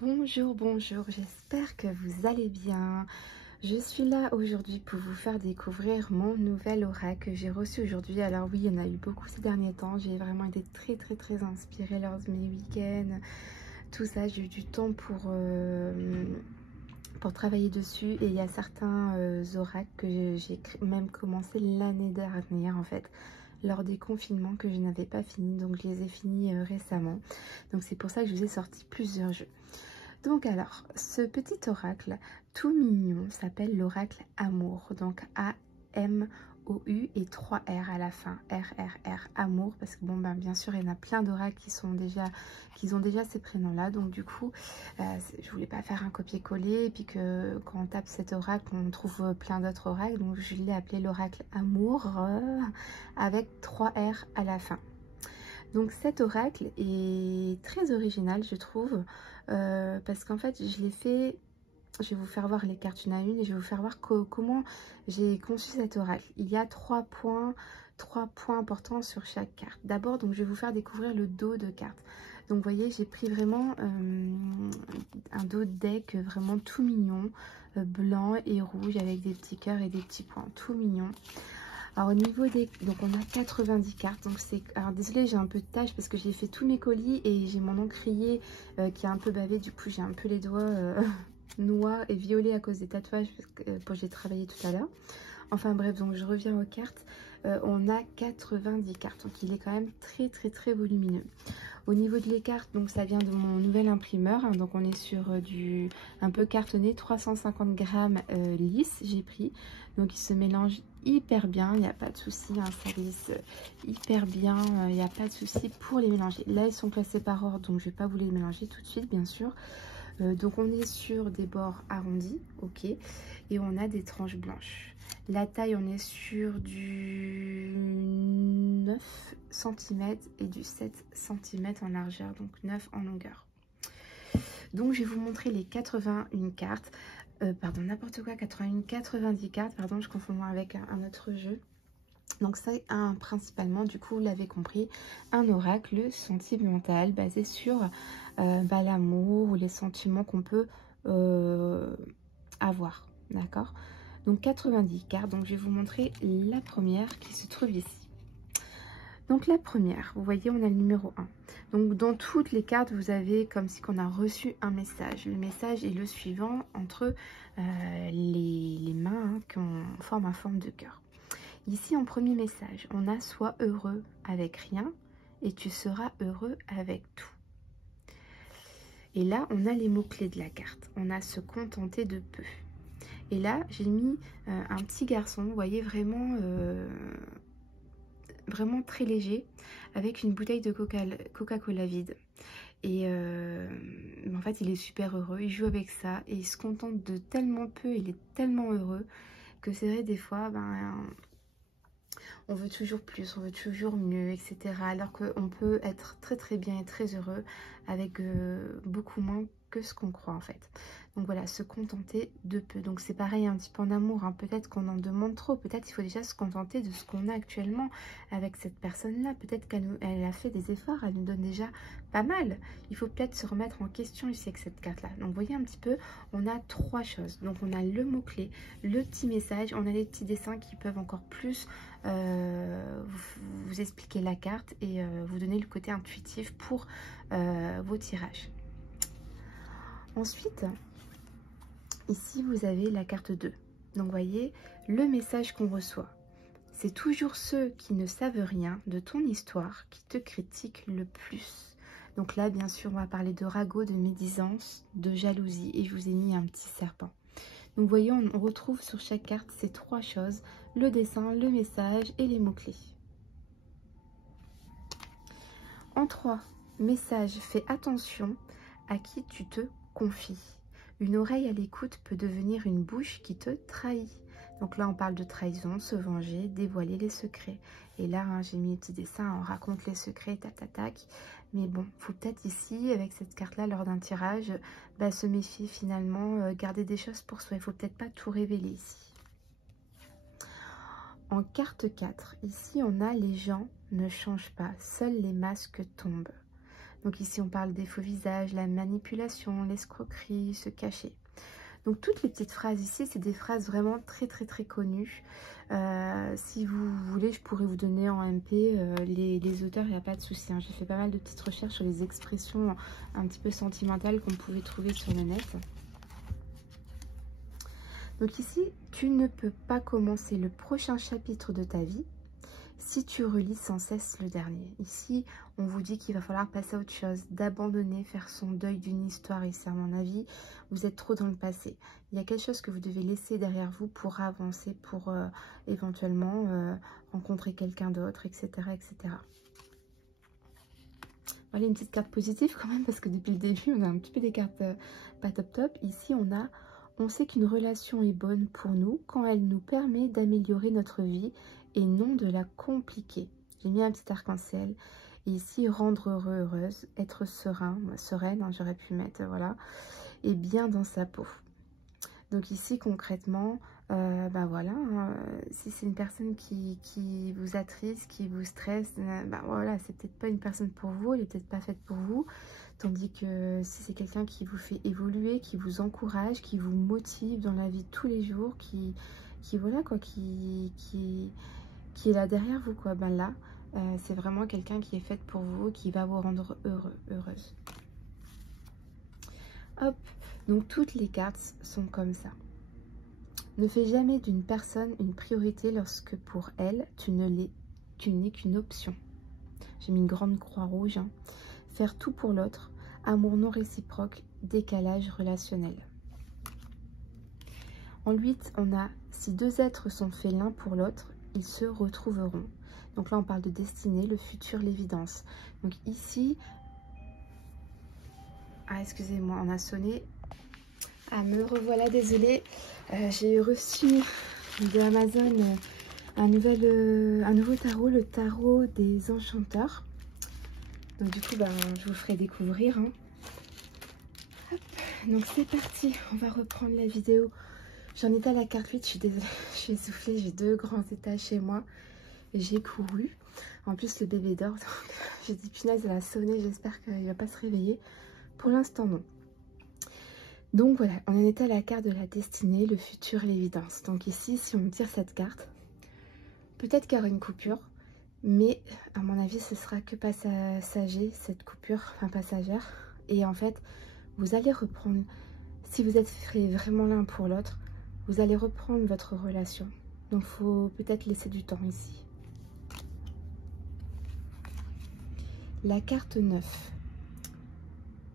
Bonjour, bonjour, j'espère que vous allez bien. Je suis là aujourd'hui pour vous faire découvrir mon nouvel oracle que j'ai reçu aujourd'hui. Alors oui, il y en a eu beaucoup ces derniers temps. J'ai vraiment été très inspirée lors de mes week-ends. Tout ça, j'ai eu du temps pour travailler dessus. Et il y a certains oracles que j'ai même commencé l'année dernière en fait, lors des confinements que je n'avais pas fini. Donc je les ai finis récemment. Donc c'est pour ça que je vous ai sorti plusieurs jeux. Donc alors, ce petit oracle tout mignon s'appelle l'oracle Amour. Donc A-M-O-U et 3 R à la fin. R-R-R, Amour. Parce que bon, ben, bien sûr, il y en a plein d'oracles qui ont déjà ces prénoms-là. Donc du coup, je voulais pas faire un copier-coller. Et puis que quand on tape cet oracle, on trouve plein d'autres oracles. Donc je l'ai appelé l'oracle Amour avec 3 R à la fin. Donc cet oracle est très original, je trouve, parce qu'en fait, je l'ai fait, je vais vous faire voir les cartes une à une et je vais vous faire voir comment j'ai conçu cet oracle. Il y a trois points importants sur chaque carte. D'abord, donc je vais vous faire découvrir le dos de carte. Donc vous voyez, j'ai pris vraiment un dos de deck vraiment tout mignon, blanc et rouge avec des petits cœurs et des petits points, tout mignon. Alors au niveau des... Donc on a 90 cartes. Donc c'est... Alors désolé, j'ai un peu de tâche parce que j'ai fait tous mes colis et j'ai mon encrier qui est un peu bavé. Du coup j'ai un peu les doigts noirs et violets à cause des tatouages que j'ai travaillé tout à l'heure. Enfin bref, donc je reviens aux cartes. On a 90 cartes. Donc il est quand même très volumineux. Au niveau de les cartes, donc ça vient de mon nouvel imprimeur. Hein, donc on est sur du un peu cartonné, 350 grammes lisse, j'ai pris. Donc il se mélange hyper bien, il n'y a pas de souci, hein, ça lisse hyper bien, il n'y a pas de souci pour les mélanger. Là ils sont classés par ordre, donc je ne vais pas vous les mélanger tout de suite bien sûr. Donc on est sur des bords arrondis, ok, et on a des tranches blanches. La taille, on est sur du 9 cm et du 7 cm en largeur, donc 9 en longueur. Donc je vais vous montrer les 81 cartes, pardon, n'importe quoi, 90 cartes, pardon, je confonds avec un autre jeu. Donc c'est principalement, du coup, vous l'avez compris, un oracle sentimental basé sur l'amour ou les sentiments qu'on peut avoir, d'accord? Donc 90 cartes, donc je vais vous montrer la première qui se trouve ici. Donc la première, vous voyez, on a le numéro 1. Donc dans toutes les cartes, vous avez comme si on a reçu un message. Le message est le suivant entre les mains hein, qui forment en forme de cœur. Ici, en premier message, on a « Sois heureux avec rien et tu seras heureux avec tout ». Et là, on a les mots-clés de la carte. On a « Se contenter de peu ». Et là, j'ai mis un petit garçon, vous voyez, vraiment très léger, avec une bouteille de Coca-Cola vide. Et en fait, il est super heureux, il joue avec ça, et il se contente de tellement peu, il est tellement heureux, que c'est vrai, des fois, on veut toujours plus, on veut toujours mieux, etc. Alors qu'on peut être très bien et très heureux avec beaucoup moins que ce qu'on croit en fait. Donc voilà, se contenter de peu. Donc c'est pareil un petit peu en amour, hein. Peut-être qu'on en demande trop, peut-être qu'il faut déjà se contenter de ce qu'on a actuellement avec cette personne-là. Peut-être qu'elle a fait des efforts, elle nous donne déjà pas mal. Il faut peut-être se remettre en question ici avec cette carte-là. Donc vous voyez un petit peu, on a trois choses. Donc on a le mot-clé, le petit message, on a les petits dessins qui peuvent encore plus vous expliquer la carte et vous donner le côté intuitif pour vos tirages. Ensuite, ici vous avez la carte 2. Donc vous voyez le message qu'on reçoit. C'est toujours ceux qui ne savent rien de ton histoire qui te critiquent le plus. Donc là, bien sûr, on va parler de ragot, de médisance, de jalousie. Et je vous ai mis un petit serpent. Donc vous voyez, on retrouve sur chaque carte ces trois choses. Le dessin, le message et les mots-clés. En 3, message, fais attention à qui tu te confies. Une oreille à l'écoute peut devenir une bouche qui te trahit. Donc là, on parle de trahison, se venger, dévoiler les secrets. Et là, hein, j'ai mis un petit dessin, on raconte les secrets, tac. Mais bon, faut peut-être ici, avec cette carte-là, lors d'un tirage, se méfier finalement, garder des choses pour soi. Il faut peut-être pas tout révéler ici. En carte 4, ici, on a les gens ne changent pas, seuls les masques tombent. Donc ici, on parle des faux visages, la manipulation, l'escroquerie, se cacher. Donc toutes les petites phrases ici, c'est des phrases vraiment très connues. Si vous voulez, je pourrais vous donner en MP les auteurs, il n'y a pas de souci. Hein. J'ai fait pas mal de petites recherches sur les expressions un petit peu sentimentales qu'on pouvait trouver sur le net. Donc ici, tu ne peux pas commencer le prochain chapitre de ta vie si tu relis sans cesse le dernier. Ici, on vous dit qu'il va falloir passer à autre chose, d'abandonner, faire son deuil d'une histoire. Ici, à mon avis, vous êtes trop dans le passé. Il y a quelque chose que vous devez laisser derrière vous pour avancer, pour éventuellement rencontrer quelqu'un d'autre, etc., etc. Voilà une petite carte positive quand même, parce que depuis le début, on a un petit peu des cartes pas top. Ici, on sait qu'une relation est bonne pour nous quand elle nous permet d'améliorer notre vie et non de la compliquer. J'ai mis un petit arc-en-ciel. Et ici, rendre heureux, heureuse, être serein, sereine, hein, j'aurais pu mettre, voilà, et bien dans sa peau. Donc ici, concrètement, bah voilà, hein, si c'est une personne qui vous attriste, qui vous stresse, bah voilà, c'est peut-être pas une personne pour vous, elle est peut-être pas faite pour vous. Tandis que si c'est quelqu'un qui vous fait évoluer, qui vous encourage, qui vous motive dans la vie de tous les jours, qui voilà quoi, qui est là derrière vous quoi, ben là, c'est vraiment quelqu'un qui est fait pour vous, qui va vous rendre heureux, heureuse. Hop, donc toutes les cartes sont comme ça. Ne fais jamais d'une personne une priorité lorsque pour elle, tu n'es qu'une option. J'ai mis une grande croix rouge. Hein. Faire tout pour l'autre, amour non réciproque, décalage relationnel. En 8, on a si deux êtres sont faits l'un pour l'autre, ils se retrouveront. Donc là, on parle de destinée, le futur, l'évidence. Donc ici, ah excusez-moi, on a sonné. Ah, me revoilà, désolée. J'ai reçu de Amazon un nouveau tarot, le tarot des enchanteurs. Donc du coup, ben, je vous ferai découvrir. Hein. Hop. Donc c'est parti, on va reprendre la vidéo. J'en étais à la carte 8, je suis désolée, je suis essoufflée, j'ai 2 grands étages chez moi. Et j'ai couru. En plus, le bébé dort, donc j'ai dit punaise, elle a sonné, j'espère qu'il ne va pas se réveiller. Pour l'instant, non. Donc voilà, on en était à la carte de la destinée, le futur, l'évidence. Donc ici, si on tire cette carte, peut-être qu'il y aura une coupure, mais à mon avis, ce sera que passager, cette coupure, enfin passagère. Et en fait, vous allez reprendre, si vous êtes faits vraiment l'un pour l'autre, vous allez reprendre votre relation. Donc, il faut peut-être laisser du temps ici. La carte 9.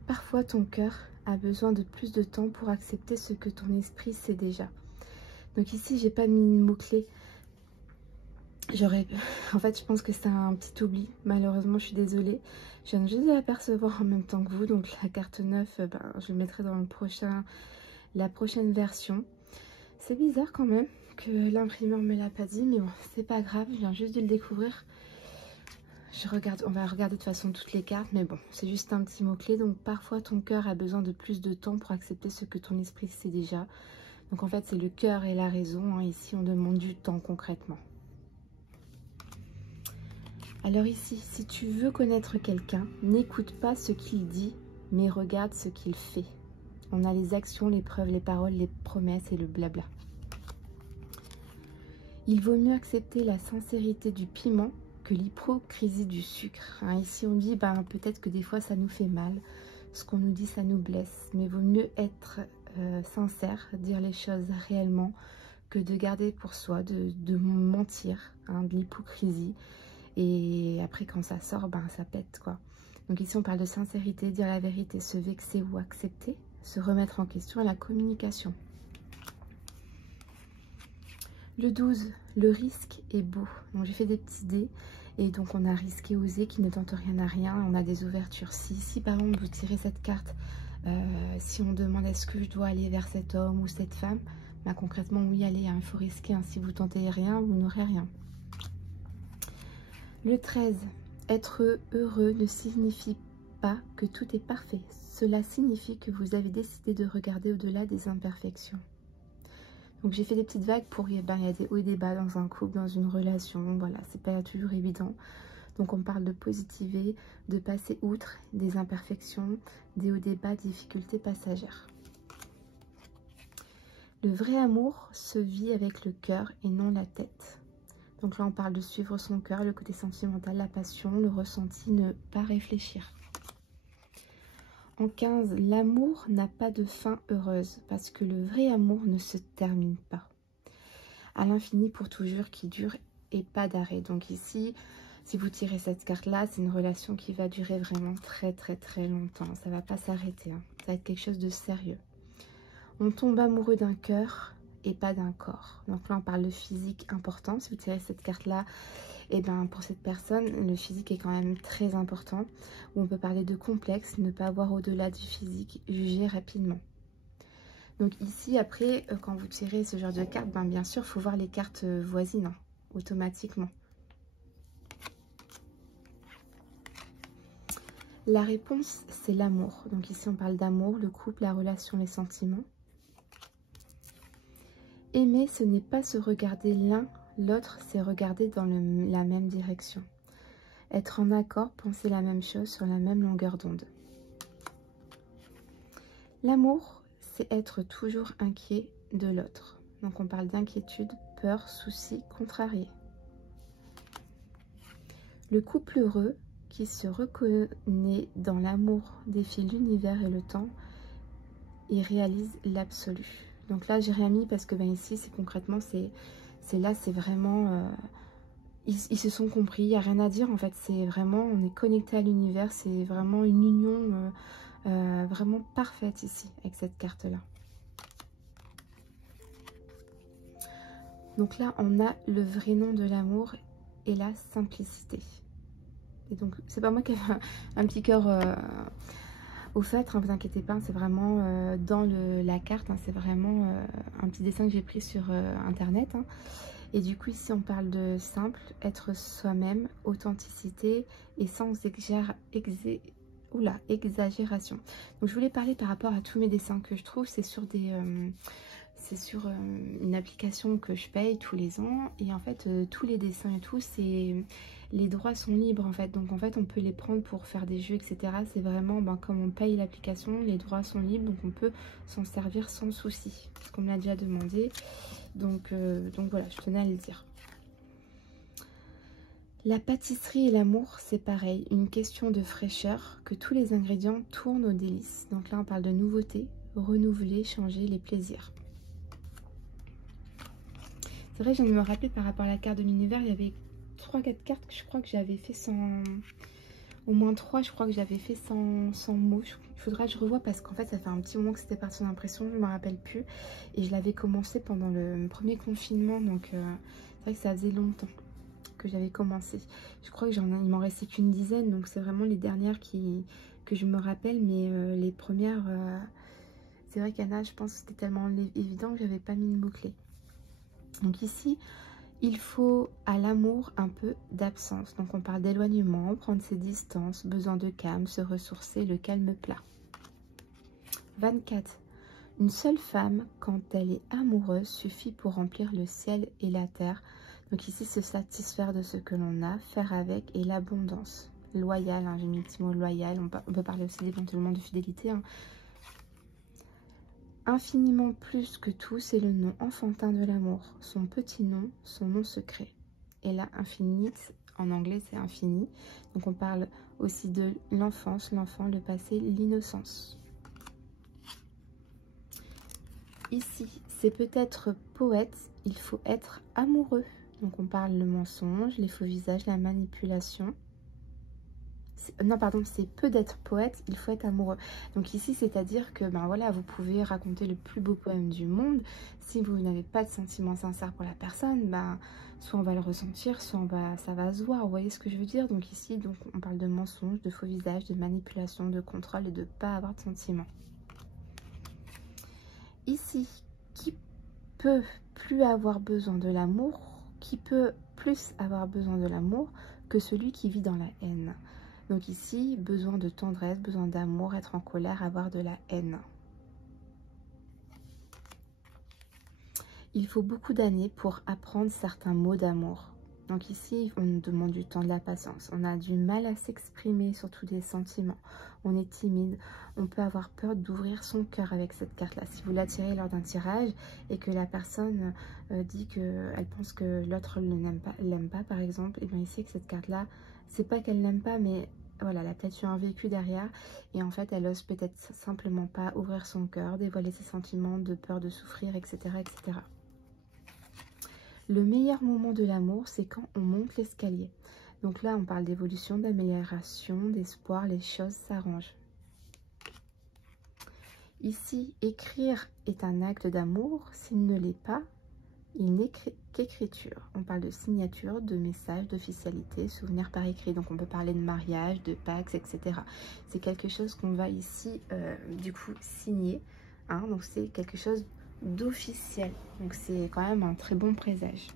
Parfois, ton cœur a besoin de plus de temps pour accepter ce que ton esprit sait déjà. Donc ici, j'ai pas mis de mots-clés. En fait, je pense que c'est un petit oubli. Malheureusement, je suis désolée. Je viens juste de l'apercevoir en même temps que vous. Donc la carte 9, ben, je le mettrai dans la prochaine version. C'est bizarre quand même que l'imprimeur me l'a pas dit. Mais bon, c'est pas grave. Je viens juste de le découvrir. On va regarder de toute façon toutes les cartes, mais bon, c'est juste un petit mot-clé. Donc, parfois, ton cœur a besoin de plus de temps pour accepter ce que ton esprit sait déjà. Donc, en fait, c'est le cœur et la raison. Hein. Ici, on demande du temps concrètement. Alors ici, si tu veux connaître quelqu'un, n'écoute pas ce qu'il dit, mais regarde ce qu'il fait. On a les actions, les preuves, les paroles, les promesses et le blabla. Il vaut mieux accepter la sincérité du piment que l'hypocrisie du sucre. Hein, ici, on dit, ben, peut-être que des fois, ça nous fait mal. Ce qu'on nous dit, ça nous blesse. Mais il vaut mieux être sincère, dire les choses réellement, que de garder pour soi, de mentir, hein, de l'hypocrisie. Et après, quand ça sort, ben, ça pète, quoi. Donc ici, on parle de sincérité, dire la vérité, se vexer ou accepter, se remettre en question et la communication. Le 12, le risque est beau. Donc j'ai fait des petits dés et donc on a risqué, osé, qui ne tente rien à rien. On a des ouvertures. Si par exemple vous tirez cette carte, si on demande est-ce que je dois aller vers cet homme ou cette femme, bah, concrètement oui, allez, hein, il faut risquer. Hein. Si vous tentez rien, vous n'aurez rien. Le 13, être heureux ne signifie pas que tout est parfait. Cela signifie que vous avez décidé de regarder au-delà des imperfections. Donc j'ai fait des petites vagues pour, ben, il y a des hauts et des bas dans un couple, dans une relation, voilà, c'est pas toujours évident. Donc on parle de positiver, de passer outre des imperfections, des hauts, des bas, difficultés passagères. Le vrai amour se vit avec le cœur et non la tête. Donc là on parle de suivre son cœur, le côté sentimental, la passion, le ressenti, ne pas réfléchir. En 15, l'amour n'a pas de fin heureuse parce que le vrai amour ne se termine pas. À l'infini pour toujours qui dure et pas d'arrêt. Donc ici, si vous tirez cette carte-là, c'est une relation qui va durer vraiment très longtemps. Ça va pas s'arrêter, hein. Ça va être quelque chose de sérieux. On tombe amoureux d'un cœur et pas d'un corps. Donc là, on parle de physique important. Si vous tirez cette carte-là, et bien pour cette personne, le physique est quand même très important. Où on peut parler de complexe, ne pas voir au-delà du physique, juger rapidement. Donc ici, après, quand vous tirez ce genre de carte, ben bien sûr, il faut voir les cartes voisines, hein, automatiquement. La réponse, c'est l'amour. Donc ici, on parle d'amour, le couple, la relation, les sentiments. Aimer, ce n'est pas se regarder l'un, l'autre, c'est regarder dans la même direction. Être en accord, penser la même chose sur la même longueur d'onde. L'amour, c'est être toujours inquiet de l'autre. Donc on parle d'inquiétude, peur, souci, contrarié. Le couple heureux qui se reconnaît dans l'amour défie l'univers et le temps et réalise l'absolu. Donc là j'ai rien mis parce que ben ici c'est concrètement c'est là c'est vraiment ils se sont compris, il n'y a rien à dire en fait, c'est vraiment on est connecté à l'univers, c'est vraiment une union vraiment parfaite ici avec cette carte là. Donc là on a le vrai nom de l'amour et la simplicité. Et donc c'est pas moi qui ai un petit cœur au feutre, hein, vous inquiétez pas, c'est vraiment dans la carte, hein, c'est vraiment un petit dessin que j'ai pris sur internet, hein. Et du coup ici on parle de simple, être soi-même, authenticité et sans exagération. Donc je voulais parler par rapport à tous mes dessins que je trouve, c'est sur des une application que je paye tous les ans et en fait tous les dessins et tout, c'est les droits sont libres en fait, donc en fait on peut les prendre pour faire des jeux etc. C'est vraiment comme on paye l'application, les droits sont libres, donc on peut s'en servir sans souci parce qu'on me l'a déjà demandé, donc voilà, je tenais à le dire. La pâtisserie et l'amour, c'est pareil, une question de fraîcheur, que tous les ingrédients tournent aux délices. Donc là on parle de nouveauté, renouveler, changer les plaisirs. C'est vrai, je viens de me rappeler par rapport à la carte de l'univers, il y avait 3-4 cartes que je crois que j'avais fait sans... Au moins 3, je crois que j'avais fait sans mots. Il faudra que je revoie parce qu'en fait, ça fait un petit moment que c'était parti en impression, je ne me rappelle plus. Et je l'avais commencé pendant le premier confinement, donc c'est vrai que ça faisait longtemps que j'avais commencé. Je crois que il m'en restait qu'une dizaine, donc c'est vraiment les dernières que je me rappelle. Mais les premières, c'est vrai qu'Anna, je pense que c'était tellement évident que j'avais pas mis le mot-clé. Donc ici, il faut à l'amour un peu d'absence. Donc on parle d'éloignement, prendre ses distances, besoin de calme, se ressourcer, le calme plat. 24. Une seule femme, quand elle est amoureuse, suffit pour remplir le ciel et la terre. Donc ici, se satisfaire de ce que l'on a, faire avec et l'abondance. Loyal, hein, j'ai mis le petit mot loyal. On peut parler aussi éventuellement de fidélité, hein. Infiniment plus que tout, c'est le nom enfantin de l'amour, son petit nom, son nom secret. Et là, infinite, en anglais, c'est infini. Donc on parle aussi de l'enfance, l'enfant, le passé, l'innocence. Ici, c'est peut-être poète, il faut être amoureux. Donc on parle le mensonge, les faux visages, la manipulation. Non, pardon, c'est peu d'être poète, il faut être amoureux. Donc ici, c'est-à-dire que, ben voilà, vous pouvez raconter le plus beau poème du monde. Si vous n'avez pas de sentiments sincères pour la personne, ben, soit on va le ressentir, soit ça va se voir. Vous voyez ce que je veux dire? Donc ici, donc, on parle de mensonge, de faux visage, de manipulation, de contrôle et de ne pas avoir de sentiments. Ici, qui peut plus avoir besoin de l'amour? Qui peut plus avoir besoin de l'amour que celui qui vit dans la haine? Donc ici, besoin de tendresse, besoin d'amour, être en colère, avoir de la haine. Il faut beaucoup d'années pour apprendre certains mots d'amour. Donc ici, on nous demande du temps, de la patience. On a du mal à s'exprimer sur tous les sentiments. On est timide. On peut avoir peur d'ouvrir son cœur avec cette carte-là. Si vous la tirez lors d'un tirage et que la personne dit qu'elle pense que l'autre ne l'aime pas, par exemple, et bien ici, que cette carte-là, c'est pas qu'elle n'aime pas, mais voilà, elle a peut-être eu un vécu derrière et en fait, elle ose peut-être simplement pas ouvrir son cœur, dévoiler ses sentiments de peur de souffrir, etc., etc. Le meilleur moment de l'amour, c'est quand on monte l'escalier. Donc là, on parle d'évolution, d'amélioration, d'espoir, les choses s'arrangent. Ici, écrire est un acte d'amour. S'il ne l'est pas, il n'est qu'écriture. On parle de signature, de message, d'officialité, souvenir par écrit. Donc on peut parler de mariage, de pax, etc. C'est quelque chose qu'on va ici, du coup, signer. Hein, donc c'est quelque chose d'officiel. Donc c'est quand même un très bon présage.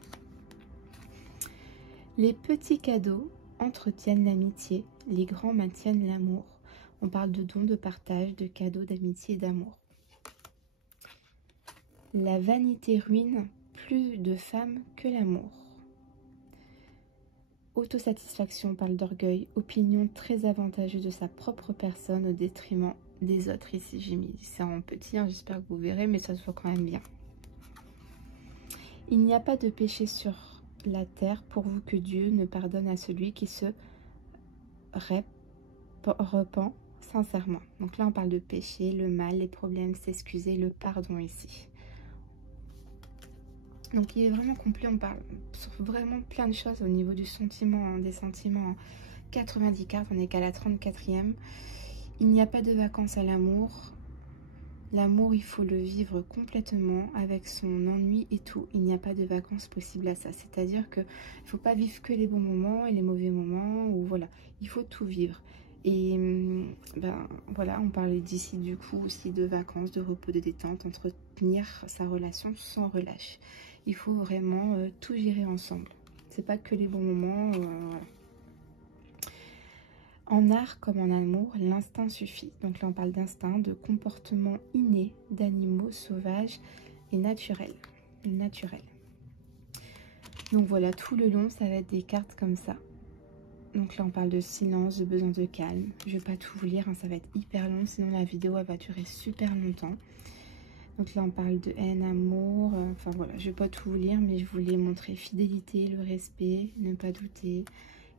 Les petits cadeaux entretiennent l'amitié. Les grands maintiennent l'amour. On parle de dons, de partage, de cadeaux, d'amitié et d'amour. La vanité ruine plus de femmes que l'amour. Autosatisfaction, on parle d'orgueil. Opinion très avantageuse de sa propre personne au détriment des autres. Ici, j'ai mis ça en petit, hein, j'espère que vous verrez, mais ça se voit quand même bien. Il n'y a pas de péché sur la terre pourvu que Dieu ne pardonne à celui qui se repent sincèrement. Donc là, on parle de péché, le mal, les problèmes, s'excuser, le pardon ici. Donc il est vraiment complet, on parle sur vraiment plein de choses au niveau du sentiment, hein, des sentiments. 90 cartes, on n'est qu'à la 34e. Il n'y a pas de vacances à l'amour. L'amour, il faut le vivre complètement avec son ennui et tout. Il n'y a pas de vacances possibles à ça. C'est-à-dire qu'il ne faut pas vivre que les bons moments et les mauvais moments. Ou voilà, il faut tout vivre. Et ben voilà, on parlait d'ici du coup aussi de vacances, de repos, de détente, entretenir sa relation sans relâche. Il faut vraiment tout gérer ensemble. C'est pas que les bons moments. Voilà. En art comme en amour, l'instinct suffit. Donc là, on parle d'instinct, de comportement inné d'animaux sauvages et naturels. Donc voilà, tout le long, ça va être des cartes comme ça. Donc là, on parle de silence, de besoin de calme. Je ne vais pas tout vous lire, hein, ça va être hyper long, sinon la vidéo, elle va durer super longtemps. Donc là, on parle de haine, amour. Enfin voilà, je ne vais pas tout vous lire, mais je voulais montrer fidélité, le respect, ne pas douter.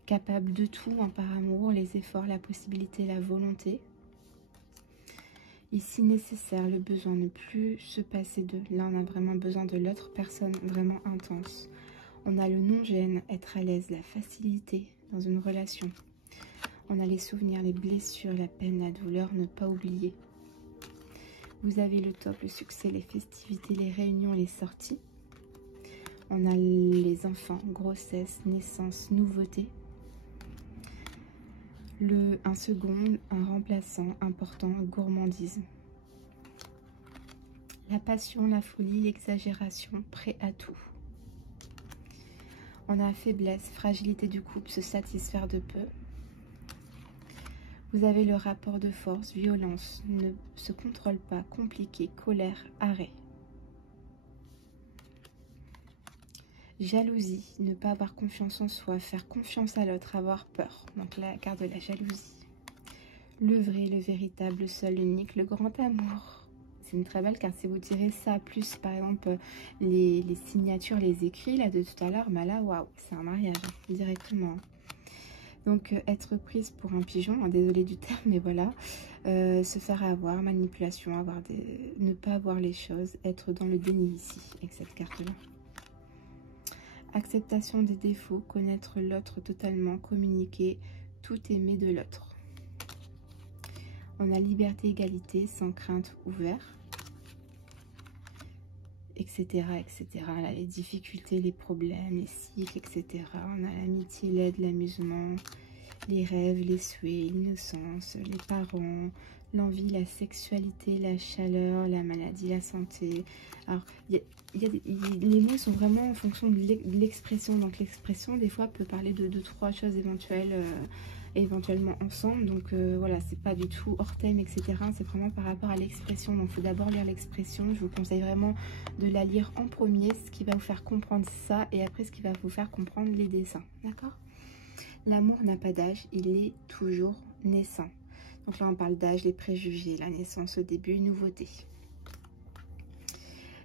Capable de tout, hein, par amour, les efforts, la possibilité, la volonté. Ici, nécessaire, le besoin, ne plus se passer d'eux. Là, on a vraiment besoin de l'autre personne, vraiment intense. On a le non-gêne, être à l'aise, la facilité dans une relation. On a les souvenirs, les blessures, la peine, la douleur, ne pas oublier. Vous avez le top, le succès, les festivités, les réunions, les sorties. On a les enfants, grossesse, naissance, nouveauté. Un second, un remplaçant, important, gourmandise. La passion, la folie, l'exagération, prêt à tout. On a faiblesse, fragilité du couple, se satisfaire de peu. Vous avez le rapport de force, violence, ne se contrôle pas, compliqué, colère, arrêt. Jalousie, ne pas avoir confiance en soi, faire confiance à l'autre, avoir peur. Donc la carte de la jalousie. Le vrai, le véritable, le seul, l'unique, le grand amour. C'est une très belle carte. Si vous tirez ça, plus par exemple les signatures, les écrits là de tout à l'heure, bah là, waouh, c'est un mariage hein, directement. Donc être prise pour un pigeon, hein, désolé du terme, mais voilà. Se faire avoir, manipulation, ne pas avoir les choses, être dans le déni ici, avec cette carte-là. Acceptation des défauts, connaître l'autre totalement, communiquer, tout aimer de l'autre. On a liberté, égalité, sans crainte, ouvert, etc. etc. Là, les difficultés, les problèmes, les cycles, etc. On a l'amitié, l'aide, l'amusement, les rêves, les souhaits, l'innocence, les parents, l'envie, la sexualité, la chaleur, la maladie, la santé. Alors, les mots sont vraiment en fonction de l'expression. Donc, l'expression, des fois, peut parler de 2-3 choses éventuelles éventuellement ensemble. Donc voilà, c'est pas du tout hors thème, etc. C'est vraiment par rapport à l'expression. Donc il faut d'abord lire l'expression. Je vous conseille vraiment de la lire en premier, ce qui va vous faire comprendre ça, et après ce qui va vous faire comprendre les dessins. D'accord? L'amour n'a pas d'âge, il est toujours naissant. Donc là on parle d'âge, les préjugés, la naissance, le début, une nouveauté.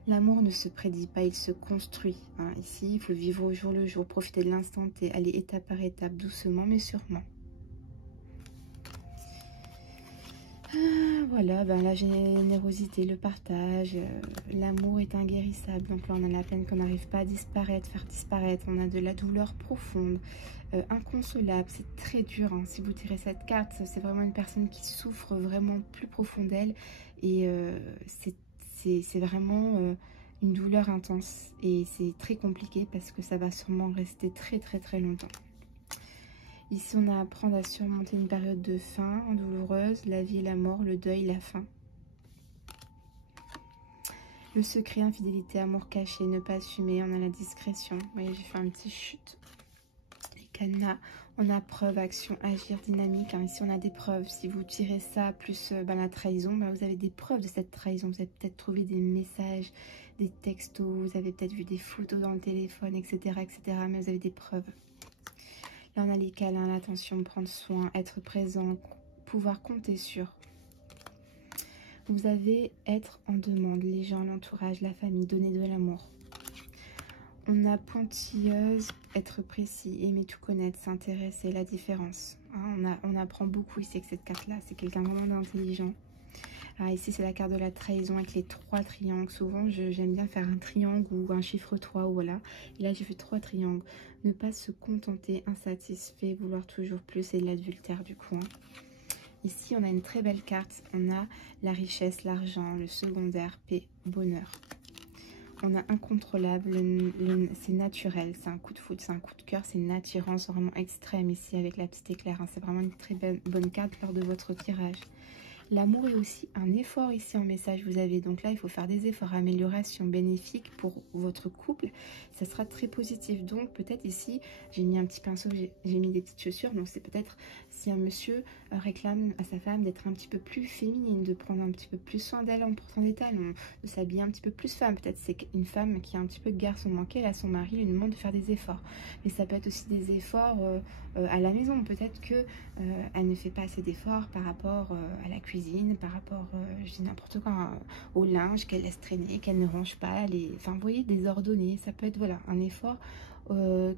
L'amour ne se prédit pas, il se construit. Hein. Ici, il faut vivre au jour le jour, profiter de l'instant T, aller étape par étape, doucement mais sûrement. Voilà, ben, la générosité, le partage, l'amour est inguérissable. Donc là, on a la peine qu'on n'arrive pas à disparaître, faire disparaître. On a de la douleur profonde, inconsolable. C'est très dur. Hein. Si vous tirez cette carte, c'est vraiment une personne qui souffre vraiment plus profond d'elle. Et c'est vraiment une douleur intense. Et c'est très compliqué parce que ça va sûrement rester très très très longtemps. Ici, on a à apprendre à surmonter une période de faim douloureuse, la vie et la mort, le deuil, la faim. Le secret, infidélité, amour caché, ne pas assumer, on a la discrétion. Vous voyez, j'ai fait un petit chute. Les cadenas, on a preuve, action, agir, dynamique. Hein. Ici, on a des preuves. Si vous tirez ça, plus la trahison, vous avez des preuves de cette trahison. Vous avez peut-être trouvé des messages, des textos, vous avez peut-être vu des photos dans le téléphone, etc., etc. Mais vous avez des preuves. Là, on a les câlins, l'attention, prendre soin, être présent, pouvoir compter sur. Vous avez être en demande, les gens, l'entourage, la famille, donner de l'amour. On a pointilleuse, être précis, aimer tout connaître, s'intéresser, la différence. Hein, on apprend beaucoup ici avec cette carte-là. C'est quelqu'un vraiment d'intelligent. Alors ici, c'est la carte de la trahison avec les 3 triangles. Souvent, j'aime bien faire un triangle ou un chiffre 3. Ou voilà. Et là, j'ai fait 3 triangles. Ne pas se contenter, insatisfait, vouloir toujours plus, et l'adultère du coup. Hein. Ici, on a une très belle carte. On a la richesse, l'argent, le secondaire, paix, bonheur. On a incontrôlable, c'est naturel, c'est un coup de foudre, c'est un coup de cœur, c'est une attirance vraiment extrême ici avec la petite éclair. Hein. C'est vraiment une très bonne carte lors de votre tirage. L'amour est aussi un effort ici en message. Vous avez donc là, il faut faire des efforts, amélioration bénéfique pour votre couple. Ça sera très positif. Donc peut-être ici, j'ai mis un petit pinceau, j'ai mis des petites chaussures. Donc c'est peut-être si un monsieur réclame à sa femme d'être un petit peu plus féminine, de prendre un petit peu plus soin d'elle en portant des talons, de s'habiller un petit peu plus femme. Peut-être c'est une femme qui a un petit peu de garçon manqué. Là, son mari lui demande de faire des efforts. Mais ça peut être aussi des efforts à la maison. Peut-être que elle ne fait pas assez d'efforts par rapport à la cuisine, par rapport, je dis n'importe quoi, au linge qu'elle laisse traîner, qu'elle ne range pas, enfin vous voyez, désordonné. Ça peut être voilà un effort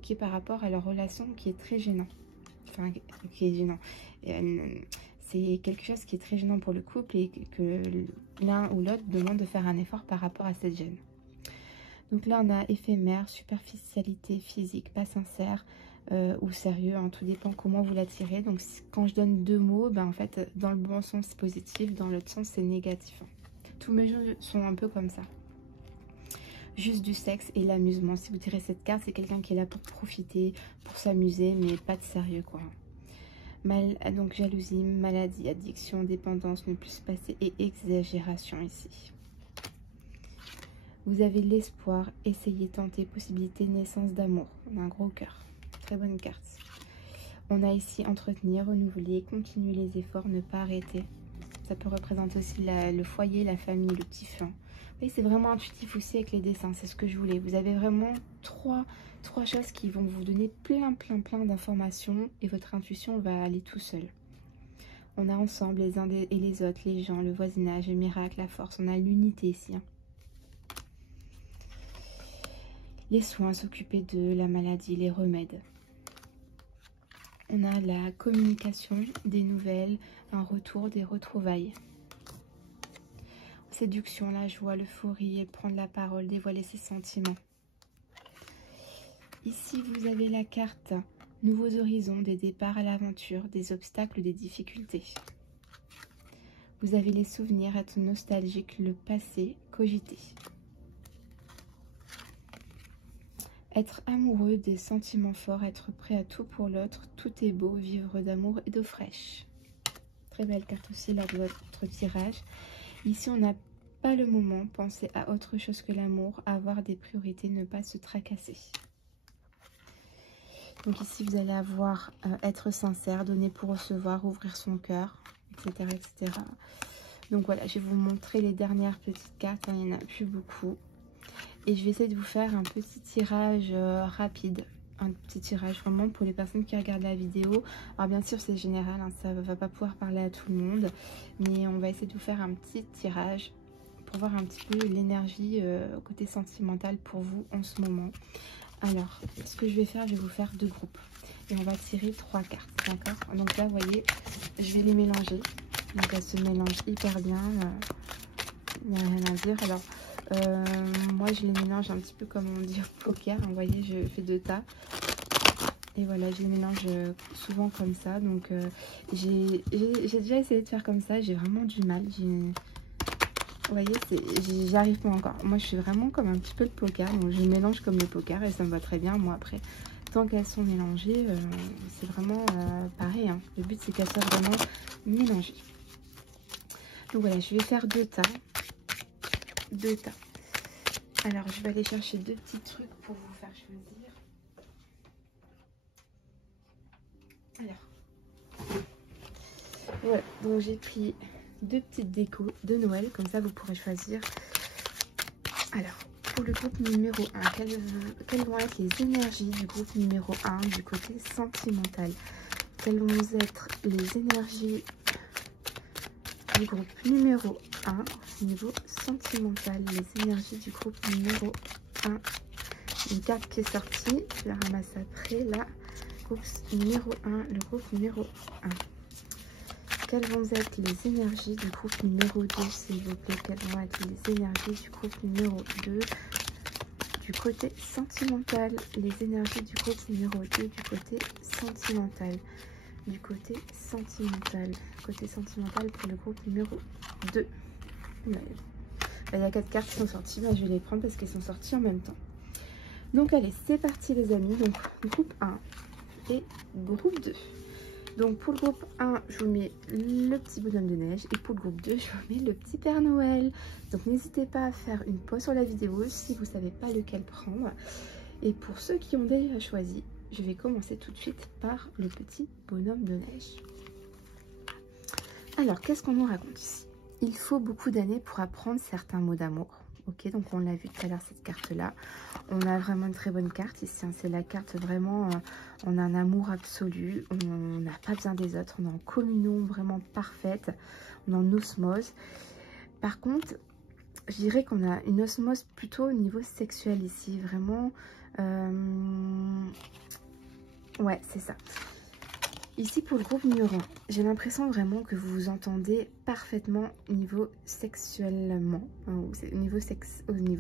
qui est par rapport à leur relation qui est très gênant. Enfin, qui est gênant. C'est quelque chose qui est très gênant pour le couple et que l'un ou l'autre demande de faire un effort par rapport à cette gêne. Donc là, on a éphémère, superficialité physique, pas sincère, ou sérieux, hein, tout dépend comment vous l'attirez. Donc quand je donne 2 mots, en fait dans le bon sens c'est positif, dans l'autre sens c'est négatif. Tous mes jeux sont un peu comme ça. Juste du sexe et l'amusement. Si vous tirez cette carte, c'est quelqu'un qui est là pour profiter, pour s'amuser, mais pas de sérieux quoi. Donc jalousie, maladie, addiction, dépendance, ne plus se passer et exagération ici. Vous avez l'espoir, essayez, tenter, possibilité, naissance d'amour. On a un gros cœur. Très bonne carte. On a ici entretenir, renouveler, continuer les efforts, ne pas arrêter. Ça peut représenter aussi le foyer, la famille, le petit flanc. Vous voyez, c'est vraiment intuitif aussi avec les dessins. C'est ce que je voulais. Vous avez vraiment trois choses qui vont vous donner plein d'informations et votre intuition va aller tout seul. On a ensemble les uns et les autres, les gens, le voisinage, le miracle, la force. On a l'unité ici. Hein. Les soins, s'occuper de la maladie, les remèdes. On a la communication, des nouvelles, un retour, des retrouvailles. Séduction, la joie, l'euphorie, prendre la parole, dévoiler ses sentiments. Ici, vous avez la carte nouveaux horizons, des départs à l'aventure, des obstacles, des difficultés. Vous avez les souvenirs, être nostalgique, le passé, cogiter. Être amoureux, des sentiments forts, être prêt à tout pour l'autre, tout est beau, vivre d'amour et d'eau fraîche. Très belle carte aussi lors de votre tirage. Ici, on n'a pas le moment, pensez à autre chose que l'amour, avoir des priorités, ne pas se tracasser. Donc ici, vous allez avoir être sincère, donner pour recevoir, ouvrir son cœur, etc., etc. Donc voilà, je vais vous montrer les dernières petites cartes, hein, il n'y en a plus beaucoup. Et je vais essayer de vous faire un petit tirage rapide. Un petit tirage vraiment pour les personnes qui regardent la vidéo. Alors bien sûr c'est général, hein, ça ne va pas pouvoir parler à tout le monde. Mais on va essayer de vous faire un petit tirage pour voir un petit peu l'énergie côté sentimental pour vous en ce moment. Alors, ce que je vais faire, je vais vous faire 2 groupes. Et on va tirer 3 cartes, d'accord? Donc là, vous voyez, je vais les mélanger. Donc elles se mélangent hyper bien. Il n'y a rien à dire. Alors, moi, je les mélange un petit peu comme on dit au poker. Vous voyez, je fais 2 tas. Et voilà, je les mélange souvent comme ça. Donc, j'ai déjà essayé de faire comme ça. J'ai vraiment du mal. Vous voyez, j'arrive pas encore. Moi, je suis vraiment comme un petit peu le poker. Donc, je mélange comme le poker et ça me va très bien. Moi, après, tant qu'elles sont mélangées, c'est vraiment pareil. Hein. Le but, c'est qu'elles soient vraiment mélangées. Donc, voilà, je vais faire 2 tas. 2 tas. Alors, je vais aller chercher 2 petits trucs pour vous faire choisir. Alors, voilà. Donc, j'ai pris 2 petites décos de Noël. Comme ça, vous pourrez choisir. Alors, pour le groupe numéro 1, quelles vont être les énergies du groupe numéro 1 du côté sentimental? Quelles vont être les énergies du groupe numéro 1 au niveau sentimental? Les énergies du groupe numéro 1. Une carte qui est sortie, je la ramasse après, là. Groupe numéro 1, le groupe numéro 1. Quelles vont être les énergies du groupe numéro 2, s'il vous plaît? Quelles vont être les énergies du groupe numéro 2 du côté sentimental? Les énergies du groupe numéro 2 du côté sentimental. Du côté sentimental. Côté sentimental pour le groupe numéro 2. Il y a 4 cartes qui sont sorties. Je vais les prendre parce qu'elles sont sorties en même temps. Donc allez, c'est parti les amis. Donc groupe 1 et groupe 2. Donc pour le groupe 1, je vous mets le petit bonhomme de neige. Et pour le groupe 2, je vous mets le petit Père Noël. Donc n'hésitez pas à faire une pause sur la vidéo si vous ne savez pas lequel prendre. Et pour ceux qui ont déjà choisi, je vais commencer tout de suite par le petit bonhomme de neige. Alors, qu'est-ce qu'on nous raconte ici? Il faut beaucoup d'années pour apprendre certains mots d'amour. Ok, donc on l'a vu tout à l'heure, cette carte-là. On a vraiment une très bonne carte ici. Hein. C'est la carte vraiment, on a un amour absolu. On n'a pas besoin des autres. On est en communion vraiment parfaite. On est en osmose. Par contre, je dirais qu'on a une osmose plutôt au niveau sexuel ici. Vraiment, ouais, c'est ça. Ici, pour le groupe numéro 1, j'ai l'impression vraiment que vous vous entendez parfaitement niveau sexuellement, au niveau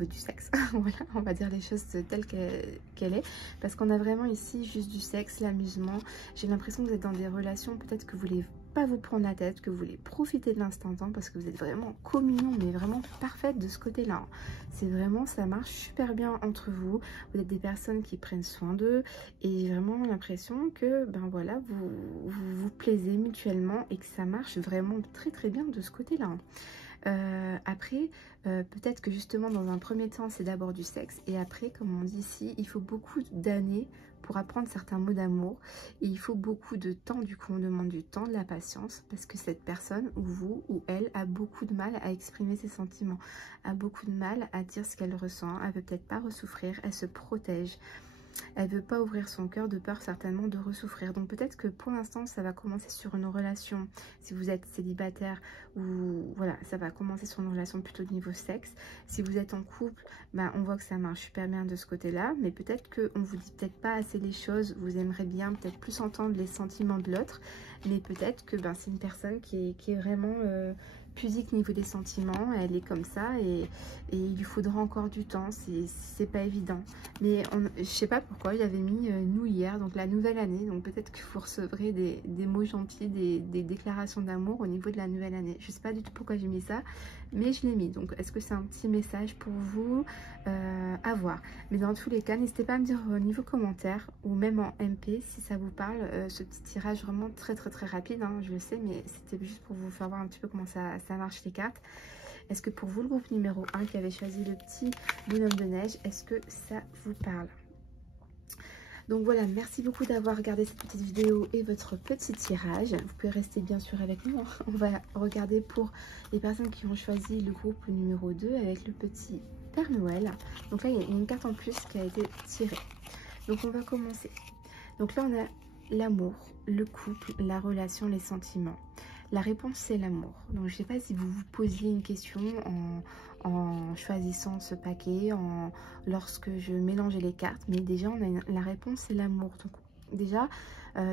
du sexe. Voilà, on va dire les choses telles qu'elle est. Parce qu'on a vraiment ici juste du sexe, l'amusement. J'ai l'impression que vous êtes dans des relations, peut-être que vous voulez pas vous prendre la tête, que vous voulez profiter de l'instant temps parce que vous êtes vraiment en communion, mais vraiment parfaite de ce côté-là. C'est vraiment, ça marche super bien entre vous. Vous êtes des personnes qui prennent soin d'eux et j'ai vraiment l'impression que, ben voilà, vous plaisez mutuellement et que ça marche vraiment très très bien de ce côté-là. Après, peut-être que justement dans un premier temps, c'est d'abord du sexe et après, comme on dit ici, il faut beaucoup d'années pour apprendre certains mots d'amour et il faut beaucoup de temps. Du coup on demande du temps, de la patience parce que cette personne ou vous ou elle a beaucoup de mal à exprimer ses sentiments, a beaucoup de mal à dire ce qu'elle ressent, elle veut peut-être pas ressouffrir, elle se protège, elle veut pas ouvrir son cœur de peur certainement de ressouffrir. Donc peut-être que pour l'instant ça va commencer sur une relation, si vous êtes célibataire, ou voilà, ça va commencer sur une relation plutôt de niveau sexe. Si vous êtes en couple, ben, on voit que ça marche super bien de ce côté-là, mais peut-être qu'on vous dit peut-être pas assez les choses, vous aimeriez bien peut-être plus entendre les sentiments de l'autre, mais peut-être que ben, c'est une personne qui est vraiment pudique niveau des sentiments, elle est comme ça et il lui faudra encore du temps, c'est pas évident. Mais je sais pas pourquoi j'avais mis nous hier, donc la nouvelle année, donc peut-être que vous recevrez des mots gentils, des déclarations d'amour au niveau de la nouvelle année. Je sais pas du tout pourquoi j'ai mis ça, mais je l'ai mis. Donc est-ce que c'est un petit message pour vous? À voir. Mais dans tous les cas, n'hésitez pas à me dire au niveau commentaire ou même en MP si ça vous parle, ce petit tirage vraiment très rapide, hein, je le sais, mais c'était juste pour vous faire voir un petit peu comment ça marche les cartes. Est-ce que pour vous, le groupe numéro 1 qui avait choisi le petit bonhomme de neige, est-ce que ça vous parle? Donc voilà, merci beaucoup d'avoir regardé cette petite vidéo et votre petit tirage. Vous pouvez rester bien sûr avec nous, hein. On va regarder pour les personnes qui ont choisi le groupe numéro 2 avec le petit Père Noël. Donc là, il y a une carte en plus qui a été tirée. Donc on va commencer. Donc là, on a l'amour, le couple, la relation, les sentiments. La réponse, c'est l'amour. Donc je ne sais pas si vous vous posiez une question en choisissant ce paquet, lorsque je mélangeais les cartes, mais déjà la réponse c'est l'amour. Donc déjà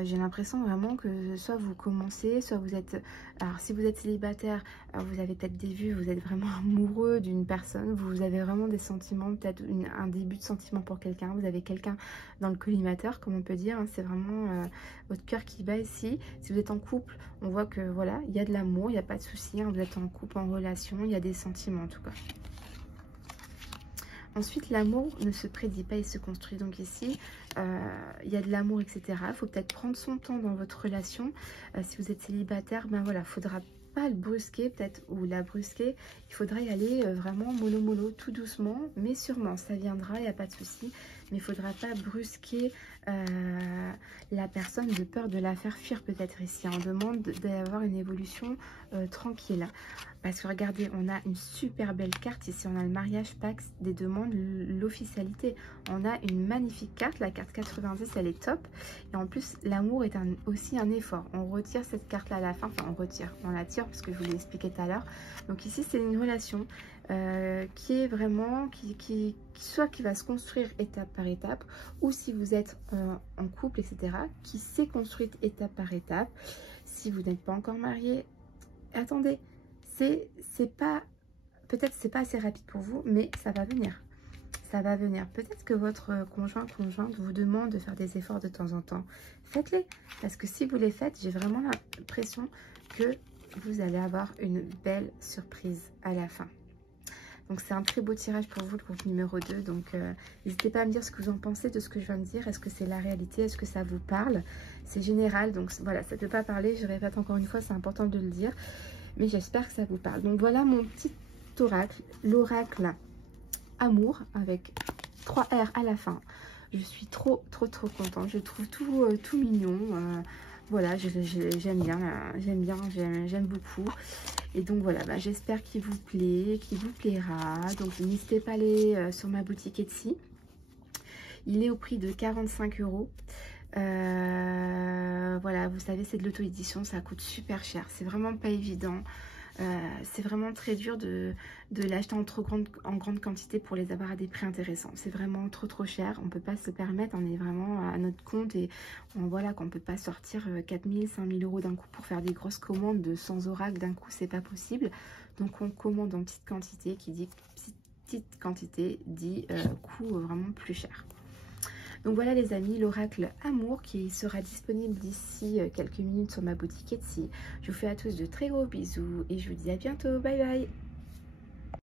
j'ai l'impression vraiment que soit vous commencez, soit vous êtes, alors si vous êtes célibataire, vous avez peut-être des vues, vous êtes vraiment amoureux d'une personne, vous avez vraiment des sentiments, peut-être un début de sentiment pour quelqu'un, vous avez quelqu'un dans le collimateur comme on peut dire, hein, c'est vraiment votre cœur qui bat ici. Si vous êtes en couple, on voit que voilà, il y a de l'amour, il n'y a pas de souci, hein, vous êtes en couple, en relation, il y a des sentiments en tout cas. Ensuite, l'amour ne se prédit pas, il se construit. Donc ici, il y a de l'amour, etc. Il faut peut-être prendre son temps dans votre relation. Si vous êtes célibataire, ben voilà, il ne faudra pas le brusquer peut-être, ou la brusquer. Il faudra y aller vraiment mollo, tout doucement, mais sûrement. Ça viendra, il n'y a pas de souci. Mais il ne faudra pas brusquer la personne de peur de la faire fuir peut-être ici. On demande d'avoir une évolution tranquille. Parce que regardez, on a une super belle carte ici, on a le mariage Pax des demandes, l'officialité. On a une magnifique carte, la carte 90, elle est top. Et en plus, l'amour est aussi un effort. On retire cette carte-là à la fin, enfin on retire, on la tire parce que je vous l'ai expliqué tout à l'heure. Donc ici, c'est une relation qui est vraiment, soit qui va se construire étape par étape, ou si vous êtes en couple, etc., qui s'est construite étape par étape. Si vous n'êtes pas encore marié, attendez. C'est pas, peut-être c'est pas assez rapide pour vous, mais ça va venir. Ça va venir. Peut-être que votre conjointe vous demande de faire des efforts de temps en temps. Faites-les. Parce que si vous les faites, j'ai vraiment l'impression que vous allez avoir une belle surprise à la fin. Donc c'est un très beau tirage pour vous, le groupe numéro 2. Donc n'hésitez pas à me dire ce que vous en pensez de ce que je viens de dire. Est-ce que c'est la réalité? Est-ce que ça vous parle? C'est général, donc voilà, ça ne peut pas parler. Je répète encore une fois, c'est important de le dire. Mais j'espère que ça vous parle. Donc voilà mon petit oracle, l'oracle amour avec 3 R à la fin. Je suis trop contente. Je trouve tout mignon. Voilà, j'aime j'aime beaucoup. Et donc voilà, bah, j'espère qu'il vous plaît, qu'il vous plaira. Donc n'hésitez pas à aller sur ma boutique Etsy. Il est au prix de 45 €. Voilà, vous savez, c'est de l'auto-édition, ça coûte super cher, c'est vraiment pas évident. C'est vraiment très dur de l'acheter en grande quantité pour les avoir à des prix intéressants. C'est vraiment trop cher, on peut pas se le permettre, on est vraiment à notre compte et voilà qu'on peut pas sortir 4 000, 5 000 € d'un coup pour faire des grosses commandes de 100 oracles d'un coup, c'est pas possible. Donc on commande en petite quantité, qui dit petite quantité dit coût vraiment plus cher. Donc voilà les amis, l'oracle amour qui sera disponible d'ici quelques minutes sur ma boutique Etsy. Je vous fais à tous de très gros bisous et je vous dis à bientôt. Bye bye.